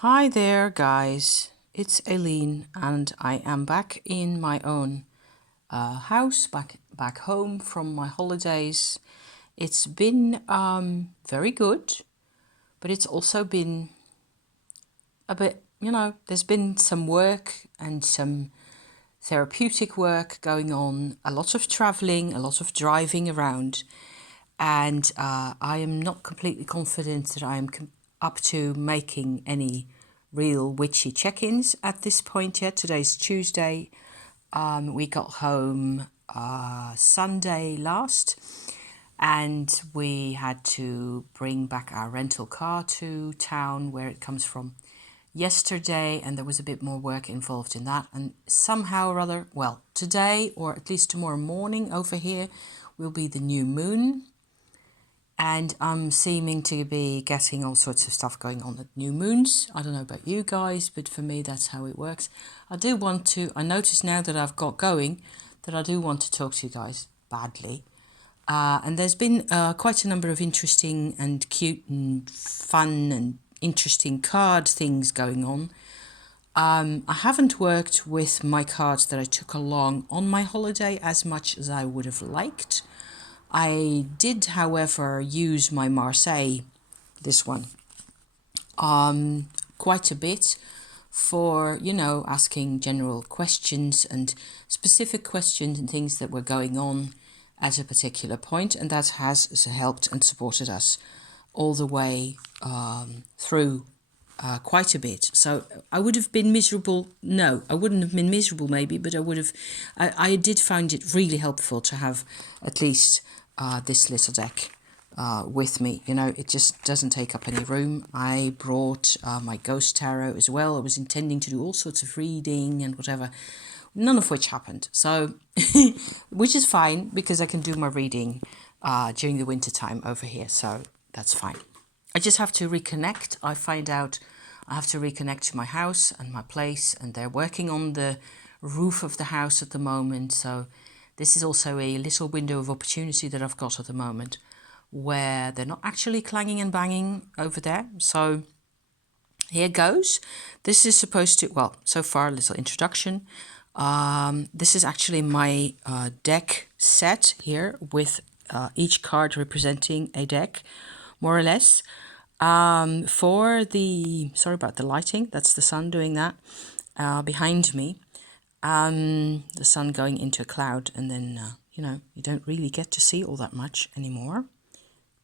Hi there, guys. It's Aileen, and I am back in my own house, back home from my holidays. It's been very good, but it's also been a bit, there's been some work and some therapeutic work going on, a lot of traveling, a lot of driving around, and I am not completely confident that I am up to making any real witchy check-ins at this point yet. Today's Tuesday. We got home Sunday last, and we had to bring back our rental car to town where it comes from yesterday, and there was a bit more work involved in that. And somehow or other, well, today or at least tomorrow morning over here will be the new moon. And I'm seeming to be getting all sorts of stuff going on at new moons. I don't know about you guys, but for me, that's how it works. I notice now that I've got going, that I do want to talk to you guys badly. And there's been quite a number of interesting and cute and fun and interesting card things going on. I haven't worked with my cards that I took along on my holiday as much as I would have liked. I did, however, use my Marseille, this one, quite a bit for, asking general questions and specific questions and things that were going on at a particular point, and that has helped and supported us all the way through quite a bit. So I would have been miserable. No, I wouldn't have been miserable maybe, but I did find it really helpful to have at least this little deck with me. It just doesn't take up any room. I brought my ghost tarot as well. I was intending to do all sorts of reading and whatever, none of which happened. So, which is fine because I can do my reading during the winter time over here. So that's fine. I just have to reconnect. I find out I have to reconnect to my house and my place, and they're working on the roof of the house at the moment. So this is also a little window of opportunity that I've got at the moment where they're not actually clanging and banging over there. So here goes. This is supposed to, well, so far a little introduction. This is actually my deck set here with each card representing a deck, more or less. For the, sorry about the lighting, that's the sun doing that behind me. The sun going into a cloud, and then, you don't really get to see all that much anymore.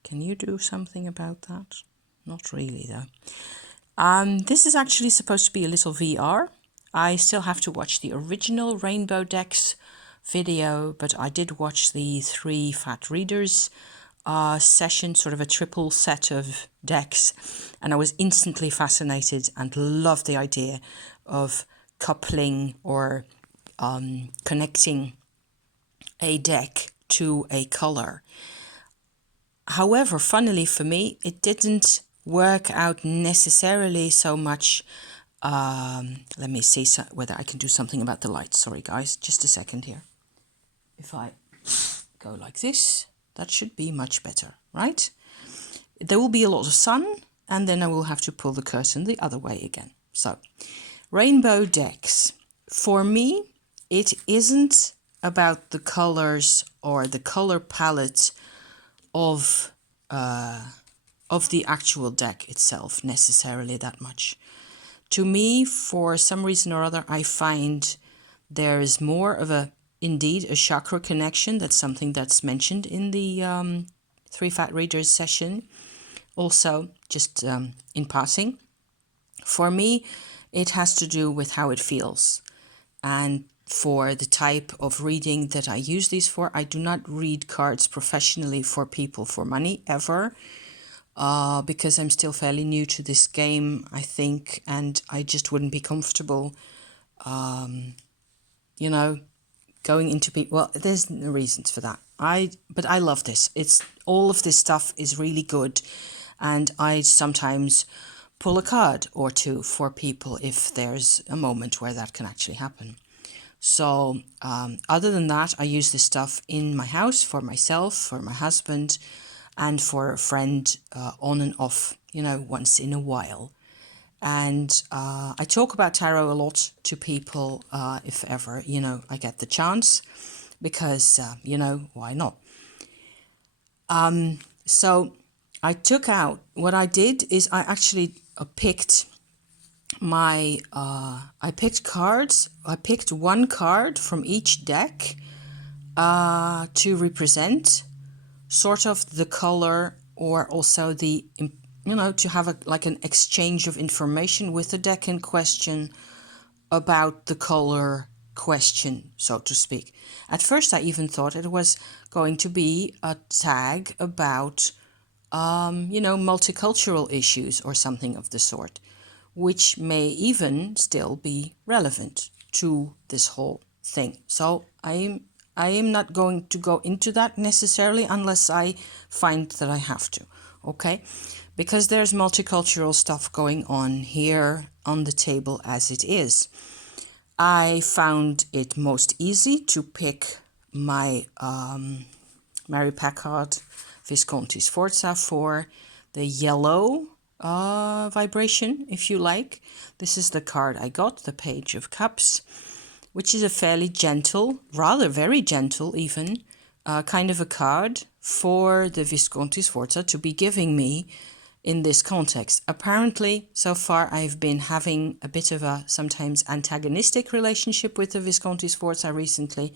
Can you do something about that? Not really, though. This is actually supposed to be a little VR. I still have to watch the original Rainbow Decks video, but I did watch the 3 Fat Readers session, sort of a triple set of decks, and I was instantly fascinated and loved the idea of coupling or connecting a deck to a color. However, funnily for me, it didn't work out necessarily so much. Let me see whether I can do something about the light. Sorry, guys, just a second here. If I go like this, that should be much better, right? There will be a lot of sun, and then I will have to pull the curtain the other way again. So, rainbow decks. For me, it isn't about the colors or the color palette of the actual deck itself necessarily that much. To me, for some reason or other, I find there is more of indeed a chakra connection. That's something that's mentioned in the 3 Fat Readers session. Also, just in passing, for me, it has to do with how it feels. And for the type of reading that I use these for, I do not read cards professionally for people for money, ever. Because I'm still fairly new to this game, I think, and I just wouldn't be comfortable, going into people. Well, there's no reasons for that. But I love this. It's all of this stuff is really good, and I sometimes pull a card or two for people if there's a moment where that can actually happen. So other than that, I use this stuff in my house for myself, for my husband, and for a friend on and off, once in a while. And I talk about tarot a lot to people if ever, I get the chance, because, why not? So I took out, what I did is I actually picked I picked cards. I picked one card from each deck to represent sort of the color, or also to have an exchange of information with the deck in question about the color question, so to speak. At first I even thought it was going to be a tag about multicultural issues or something of the sort, which may even still be relevant to this whole thing. So I am not going to go into that necessarily unless I find that I have to, okay? Because there's multicultural stuff going on here on the table as it is. I found it most easy to pick my Mary Packard Visconti Sforza for the yellow vibration, if you like. This is the card I got, the Page of Cups, which is a fairly gentle, rather very gentle even, kind of a card for the Visconti Sforza to be giving me in this context. Apparently, so far I've been having a bit of a sometimes antagonistic relationship with the Visconti Sforza recently,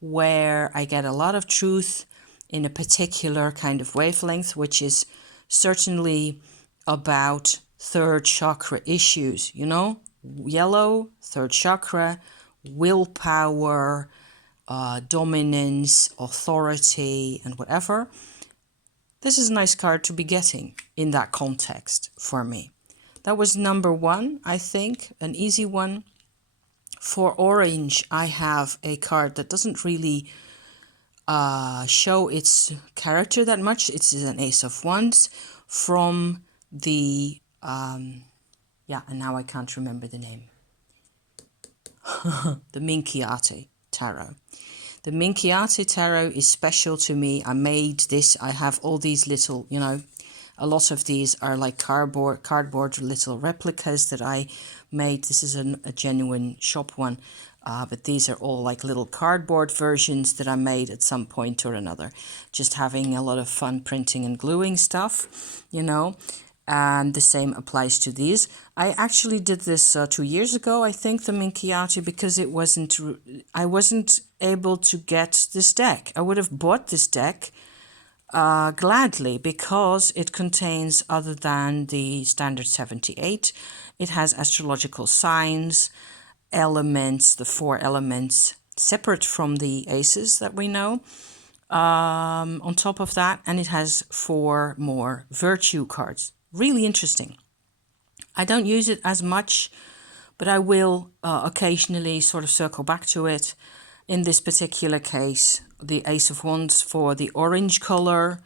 where I get a lot of truth in a particular kind of wavelength, which is certainly about third chakra issues, yellow, third chakra, willpower, dominance, authority, and whatever. This is a nice card to be getting in that context for me. That was number one, I think, an easy one. For orange, I have a card that doesn't really show its character that much. It's an Ace of Wands from the, and now I can't remember the name. The minkyati tarot. The minkyati tarot is special to me. I made this. I have all these little, a lot of these are like cardboard little replicas that I made. This is a genuine shop one. But these are all like little cardboard versions that I made at some point or another. Just having a lot of fun printing and gluing stuff, And the same applies to these. I actually did this 2 years ago, I think, the minkyati, because I wasn't able to get this deck. I would have bought this deck gladly, because it contains, other than the standard 78, it has astrological signs, elements, the 4 elements, separate from the aces that we know. On top of that, and it has 4 more virtue cards. Really interesting. I don't use it as much, but I will occasionally sort of circle back to it. In this particular case, the Ace of Wands for the orange color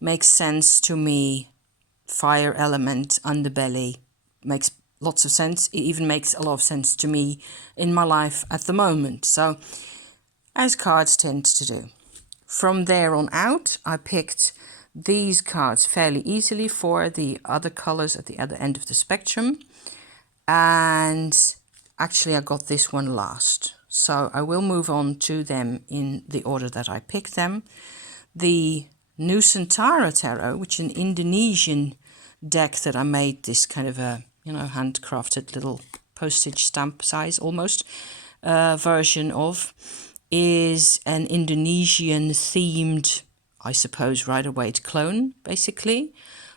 makes sense to me. Fire element, underbelly, makes lots of sense. It even makes a lot of sense to me in my life at the moment. So, as cards tend to do. From there on out, I picked these cards fairly easily for the other colors at the other end of the spectrum. And actually, I got this one last. So I will move on to them in the order that I picked them. The Nusantara Tarot, which is an Indonesian deck that I made, this kind of a, handcrafted little postage stamp size almost version of, is an Indonesian themed, I suppose, Rider-Waite clone, basically,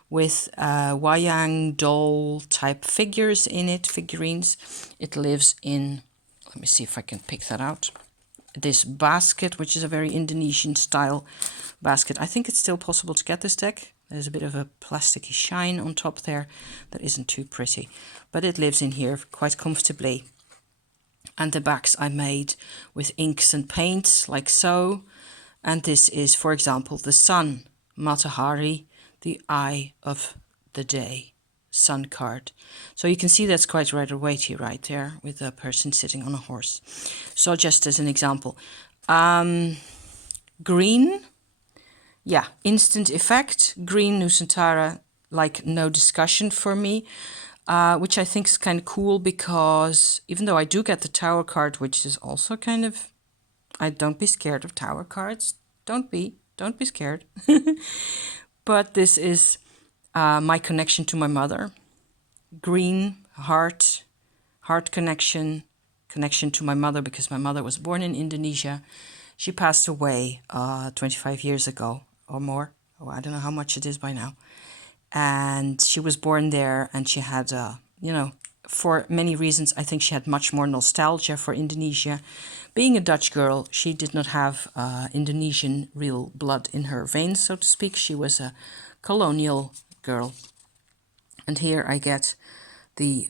with wayang doll type figures in it, figurines. It lives in, let me see if I can pick that out, this basket, which is a very Indonesian style basket. I think it's still possible to get this deck. There's a bit of a plasticky shine on top there that isn't too pretty, but it lives in here quite comfortably. And the backs I made with inks and paints, like so. And this is, for example, the sun, Matahari, the eye of the day, sun card. So you can see that's quite Rider-Waite right there, with a person sitting on a horse. So just as an example. Green, instant effect. Green Nusantara, like no discussion for me. which I think is kind of cool because even though I do get the Tower card, which is also kind of, don't be scared of Tower cards. Don't be scared. But this is my connection to my mother. Green, heart connection to my mother, because my mother was born in Indonesia. She passed away 25 years ago or more. Oh, I don't know how much it is by now. And she was born there, and she had, for many reasons, I think she had much more nostalgia for Indonesia. Being a Dutch girl, she did not have Indonesian real blood in her veins, so to speak. She was a colonial girl. And here I get the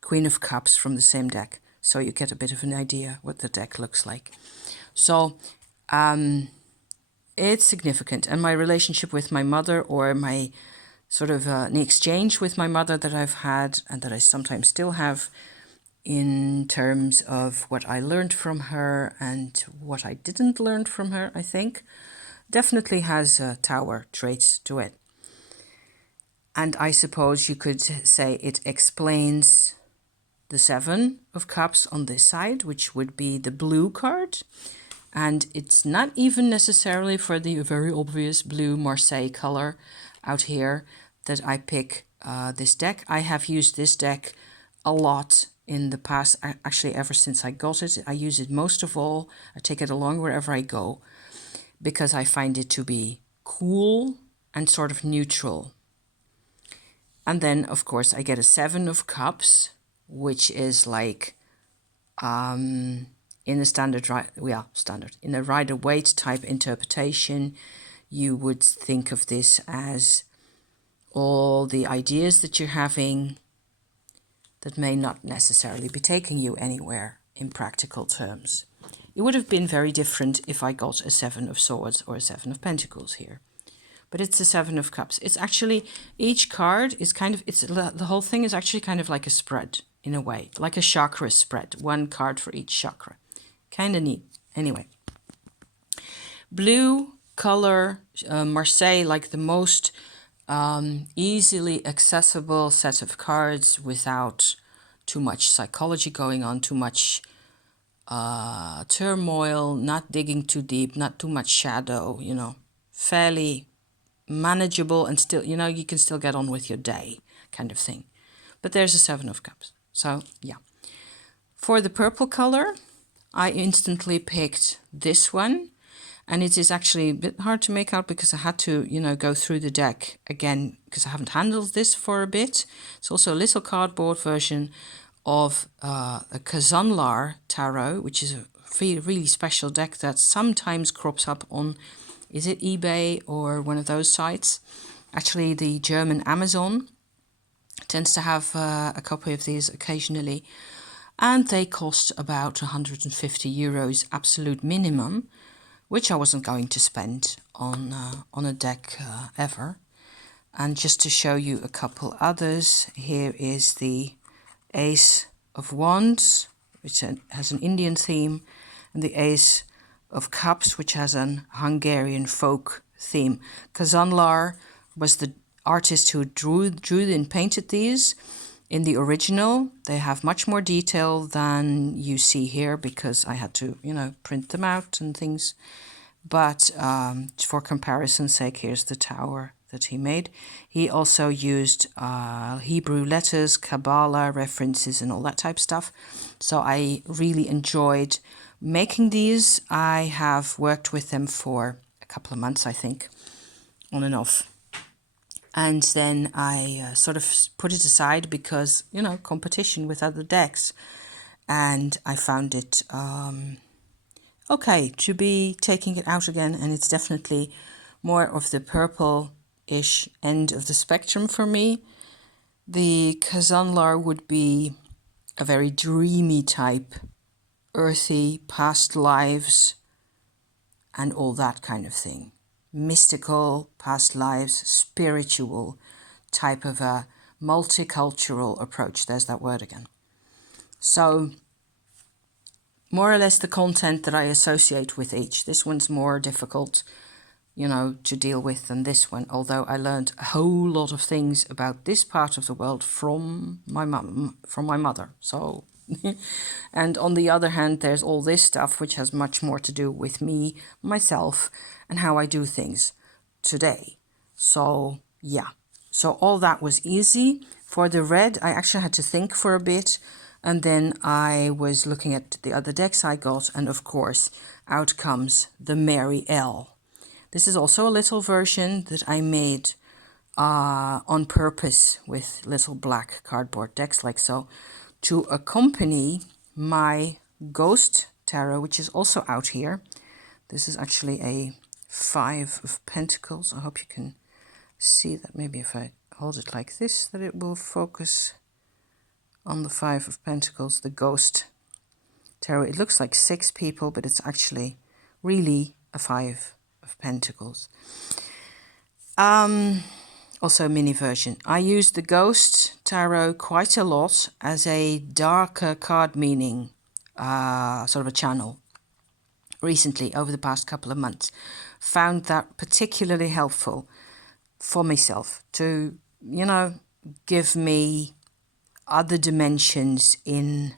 Queen of Cups from the same deck, so you get a bit of an idea what the deck looks like. So it's significant, and my relationship with my mother, or my sort of an exchange with my mother that I've had and that I sometimes still have, in terms of what I learned from her and what I didn't learn from her, I think, definitely has Tower traits to it. And I suppose you could say it explains the Seven of Cups on this side, which would be the blue card. And it's not even necessarily for the very obvious blue Marseille color out here that I pick this deck. I have used this deck a lot in the past, actually ever since I got it. I use it most of all. I take it along wherever I go because I find it to be cool and sort of neutral. And then, of course, I get a Seven of Cups, which is like in a standard, in a Rider-Waite type interpretation, you would think of this as all the ideas that you're having that may not necessarily be taking you anywhere in practical terms. It would have been very different if I got a Seven of Swords or a Seven of Pentacles here. But it's a Seven of Cups. It's actually, each card is kind of, the whole thing is actually kind of like a spread in a way, like a chakra spread, one card for each chakra. Kind of neat. Anyway, blue color, Marseille, like the most easily accessible set of cards without too much psychology going on, too much turmoil, not digging too deep, not too much shadow, fairly manageable, and still, you can still get on with your day kind of thing. But there's a Seven of Cups. So, yeah. For the purple color, I instantly picked this one. And it is actually a bit hard to make out because I had to, go through the deck again because I haven't handled this for a bit. It's also a little cardboard version of a Kazanlar tarot, which is a really special deck that sometimes crops up on, is it eBay or one of those sites? Actually, the German Amazon tends to have a copy of these occasionally. And they cost about 150 euros absolute minimum, which I wasn't going to spend on a deck ever. And just to show you a couple others, here is the Ace of Wands, which has an Indian theme, and the Ace of Cups, which has an Hungarian folk theme. Kazanlar was the artist who drew and painted these. In the original, they have much more detail than you see here because I had to, print them out and things. But for comparison's sake, here's the tower that he made. He also used Hebrew letters, Kabbalah references, and all that type of stuff. So I really enjoyed making these. I have worked with them for a couple of months, I think, on and off. And then I sort of put it aside because, competition with other decks. And I found it okay to be taking it out again. And it's definitely more of the purple-ish end of the spectrum for me. The Kazanlar would be a very dreamy type, earthy, past lives, and all that kind of thing. Mystical, past lives, spiritual type of a multicultural approach. There's that word again. So, more or less the content that I associate with each. This one's more difficult you know, to deal with than this one, although I learned a whole lot of things about this part of the world from my mother. So, and on the other hand, there's all this stuff which has much more to do with me, myself, and how I do things today. So, yeah. So all that was easy. For the red, I actually had to think for a bit, and then I was looking at the other decks I got, and of course, out comes the Marielle. This is also a little version that I made on purpose with little black cardboard decks like so, to accompany my Ghost Tarot, which is also out here. This is actually a 5 of Pentacles. I hope you can see that. Maybe if I hold it like this, that it will focus on the 5 of Pentacles, the Ghost Tarot. It looks like 6 people, but it's actually really a 5 of Pentacles. Also a mini version. I use the Ghost Tarot quite a lot as a darker card meaning, sort of a channel. Recently, over the past couple of months, found that particularly helpful for myself to, you know, give me other dimensions in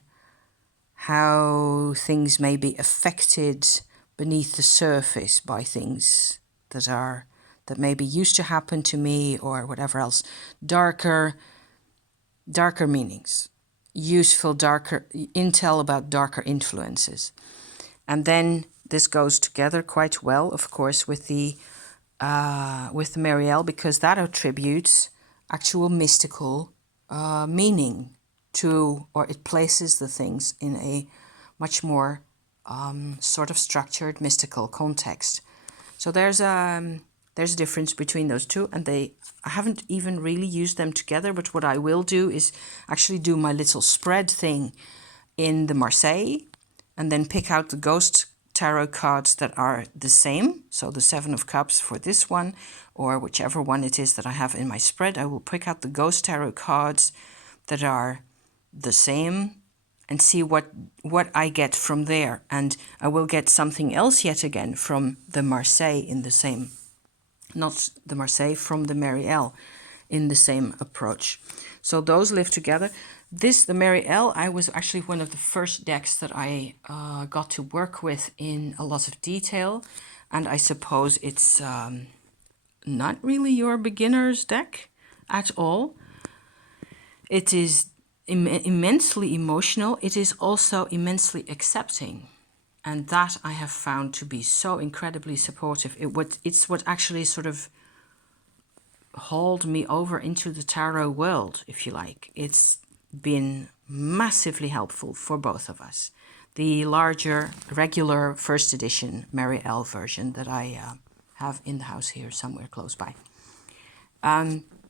how things may be affected beneath the surface by things that maybe used to happen to me or whatever else. Darker meanings, useful darker intel about darker influences. And then this goes together quite well, of course, with the Marielle, because that attributes actual mystical meaning to, or it places the things in a much more sort of structured mystical context. So there's a difference between those two, and I haven't even really used them together, but what I will do is actually do my little spread thing in the Marseille, and then pick out the Ghost Tarot cards that are the same. So the 7 of Cups for this one, or whichever one it is that I have in my spread, I will pick out the Ghost Tarot cards that are the same and see what I get from there. And I will get something else yet again from the Marseille in the same, not the Marseille, from the Marielle in the same approach. So those live together. The Marielle, I was actually one of the first decks that I got to work with in a lot of detail. And I suppose it's not really your beginner's deck at all. It is immensely emotional. It is also immensely accepting. And that I have found to be so incredibly supportive. It's what actually sort of hauled me over into the tarot world, if you like. It's been massively helpful for both of us. The larger, regular first edition Marielle version that I have in the house here somewhere close by.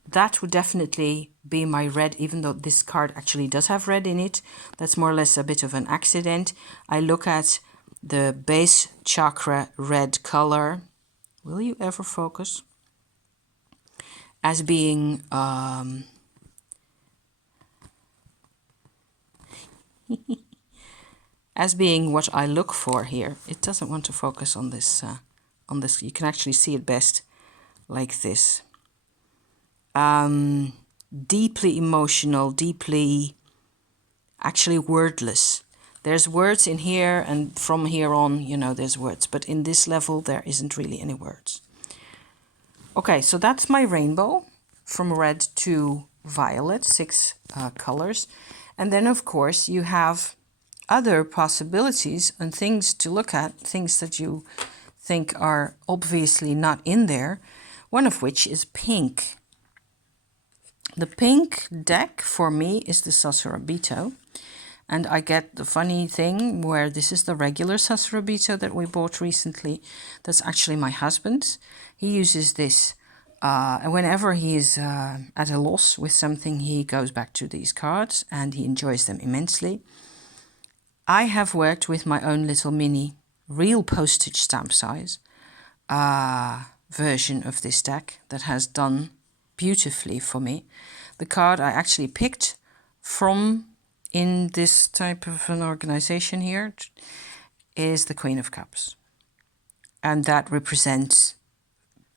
That would definitely be my red, even though this card actually does have red in it. That's more or less a bit of an accident. I look at the base chakra red color. Will you ever focus? As being as being what I look for here. It doesn't want to focus on this. You can actually see it best like this. Deeply emotional, deeply actually wordless. There's words in here, and from here on, you know, there's words. But in this level, there isn't really any words. Okay, so that's my rainbow from red to violet, 6 colors. And then, of course, you have other possibilities and things to look at, things that you think are obviously not in there, one of which is pink. The pink deck for me is the sacramento. And I get the funny thing where this is the regular sacramento that we bought recently. That's actually my husband's. He uses this, and whenever he is at a loss with something, he goes back to these cards and he enjoys them immensely. I have worked with my own little mini, real postage stamp size version of this deck that has done beautifully for me. The card I actually picked from in this type of an organization here is the Queen of Cups. And that represents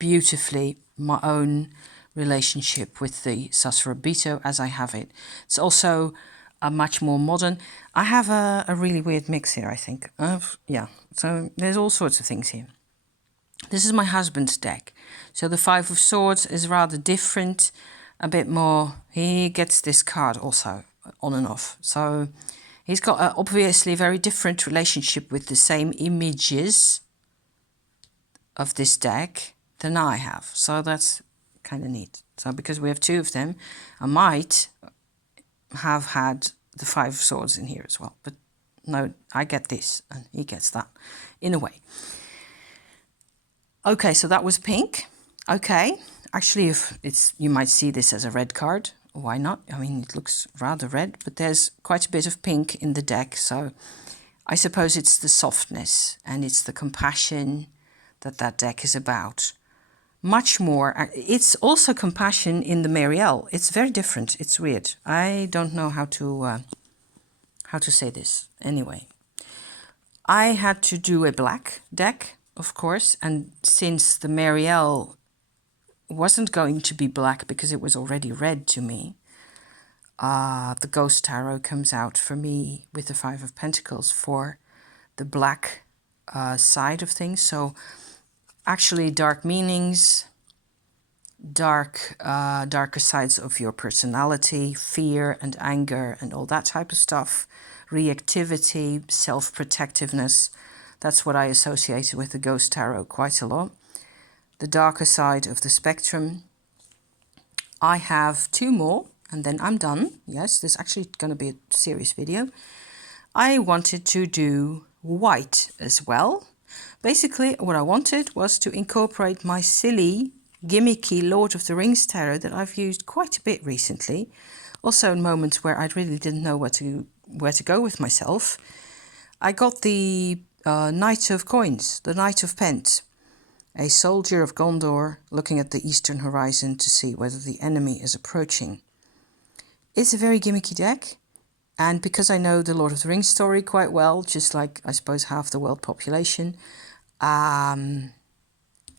beautifully my own relationship with the sacramento as I have it. It's also a much more modern. I have a really weird mix here, I think. Yeah, so there's all sorts of things here. This is my husband's deck. So the Five of Swords is rather different, a bit more. He gets this card also on and off. So he's got obviously a very different relationship with the same images of this deck than I have. So that's kind of neat. So because we have two of them, I might have had the Five of Swords in here as well. But no, I get this and he gets that in a way. Okay, so that was pink. Okay, actually, if it's, you might see this as a red card. Why not? I mean, it looks rather red, but there's quite a bit of pink in the deck. So I suppose it's the softness and it's the compassion that deck is about. Much more. It's also compassion in the Marielle. It's very different. It's weird. I don't know how to say this. Anyway, I had to do a black deck, of course, and since the Marielle wasn't going to be black because it was already red to me, the Ghost Tarot comes out for me with the Five of Pentacles for the black side of things. So actually dark meanings, darker sides of your personality, fear and anger and all that type of stuff, reactivity, self-protectiveness. That's what I associated with the Ghost Tarot quite a lot. The darker side of the spectrum. I have two more and then I'm done. Yes, this is actually going to be a serious video. I wanted to do white as well. Basically, what I wanted was to incorporate my silly, gimmicky Lord of the Rings tarot that I've used quite a bit recently. Also in moments where I really didn't know where to go with myself. I got the Knight of Coins, the Knight of Pence, a soldier of Gondor looking at the eastern horizon to see whether the enemy is approaching. It's a very gimmicky deck. And because I know the Lord of the Rings story quite well, just like I suppose half the world population, I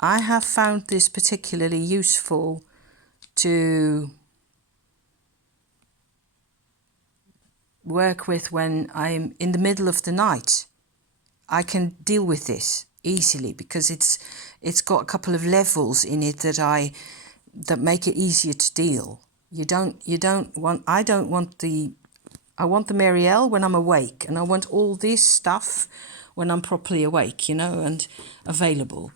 have found this particularly useful to work with when I'm in the middle of the night. I can deal with this easily because it's got a couple of levels in it that make it easier to deal. I want the Marielle when I'm awake, and I want all this stuff when I'm properly awake, and available.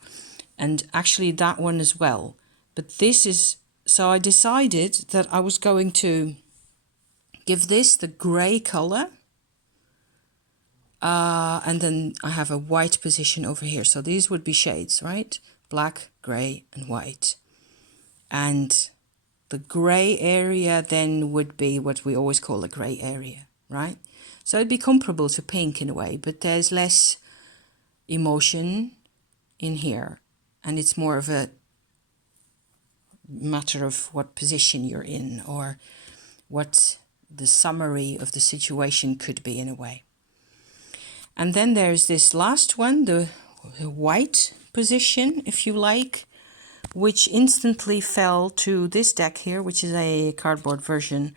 And actually that one as well. But so I decided that I was going to give this the grey colour. And then I have a white position over here. So these would be shades, right? Black, grey and white. And the grey area then would be what we always call a grey area, right? So it'd be comparable to pink in a way, but there's less emotion in here. And it's more of a matter of what position you're in or what the summary of the situation could be in a way. And then there's this last one, the white position, if you like, which instantly fell to this deck here, which is a cardboard version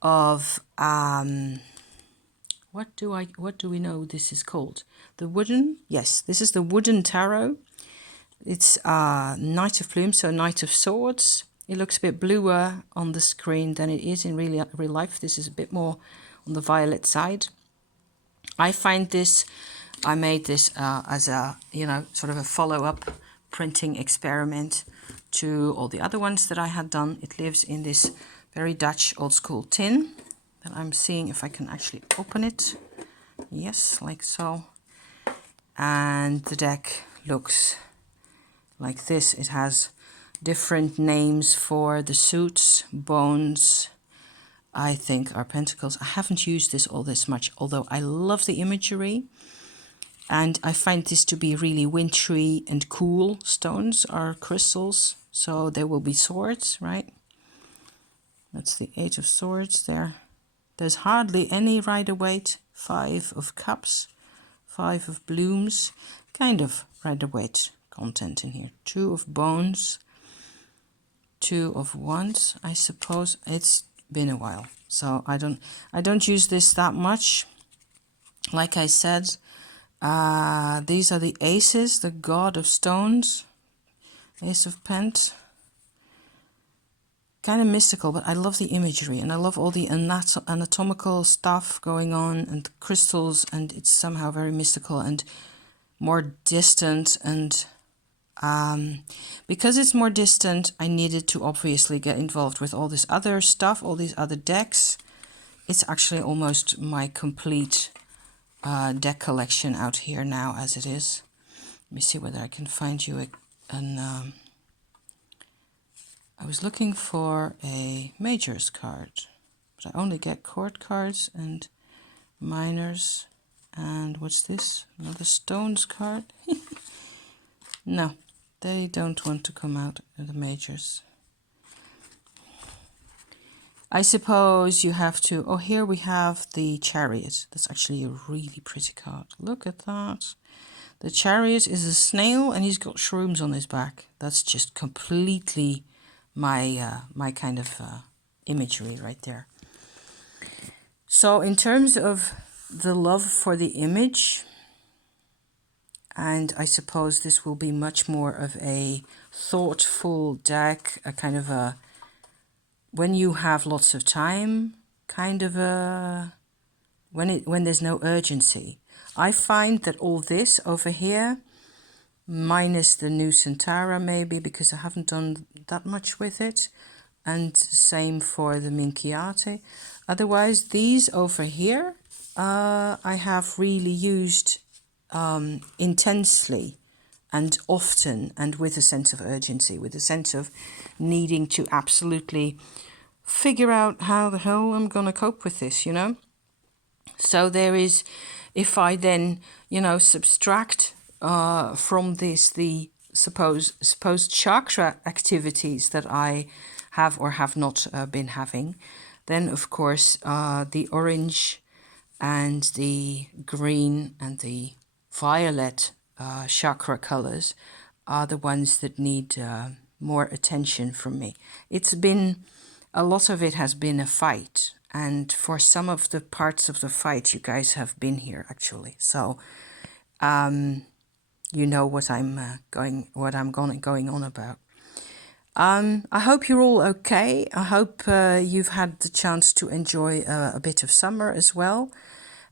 of what do we know this is called? The wooden, yes, this is the wooden tarot. It's Knight of Plumes, so Knight of Swords. It looks a bit bluer on the screen than it is in real life. This is a bit more on the violet side. I find this, I made this as a, sort of a follow-up printing experiment to all the other ones that I had done. It lives in this very Dutch old school tin that I'm seeing if I can actually open it. Yes, like so. And the deck looks like this. It has different names for the suits, bones, I think are pentacles. I haven't used this all this much, although I love the imagery. And I find this to be really wintry and cool. Stones are crystals, so there will be swords, right? That's the Eight of Swords there. There's hardly any Rider-Waite. Five of Cups, Five of Blooms, kind of Rider-Waite content in here. 2 of bones, 2 of wands. I suppose it's been a while, so I don't use this that much. Like I said, these are the aces, the god of stones, ace of pent. Kind of mystical, but I love the imagery and I love all the anatomical stuff going on and the crystals, and it's somehow very mystical and more distant. And because it's more distant, I needed to obviously get involved with all this other stuff, all these other decks. It's actually almost my complete deck collection out here now as it is. Let me see whether I can find you I was looking for a majors card, but I only get chord cards and minors. And what's this? Another stones card? No, they don't want to come out in the majors. I suppose you have to... Oh, here we have the Chariot. That's actually a really pretty card. Look at that. The Chariot is a snail and he's got shrooms on his back. That's just completely my kind of imagery right there. So in terms of the love for the image, and I suppose this will be much more of a thoughtful deck, a kind of a, when you have lots of time, kind of a, when there's no urgency. I find that all this over here, minus the nusantara maybe, because I haven't done that much with it, and same for the minkyati. Otherwise, these over here, I have really used intensely and often, and with a sense of urgency, with a sense of needing to absolutely figure out how the hell I'm going to cope with this, you know? So there is, if I then, you know, subtract from this the supposed chakra activities that I have or have not been having, then of course the orange and the green and the violet chakra colors are the ones that need more attention from me. It's been, a lot of it has been a fight, and for some of the parts of the fight you guys have been here actually, so you know what I'm going on about. I hope you're all okay. I hope you've had the chance to enjoy a bit of summer as well.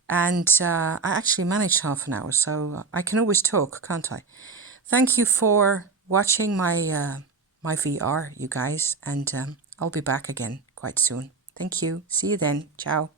And I actually managed half an hour, so I can always talk, can't I? Thank you for watching my my VR, you guys, and I'll be back again quite soon. Thank you. See you then. Ciao.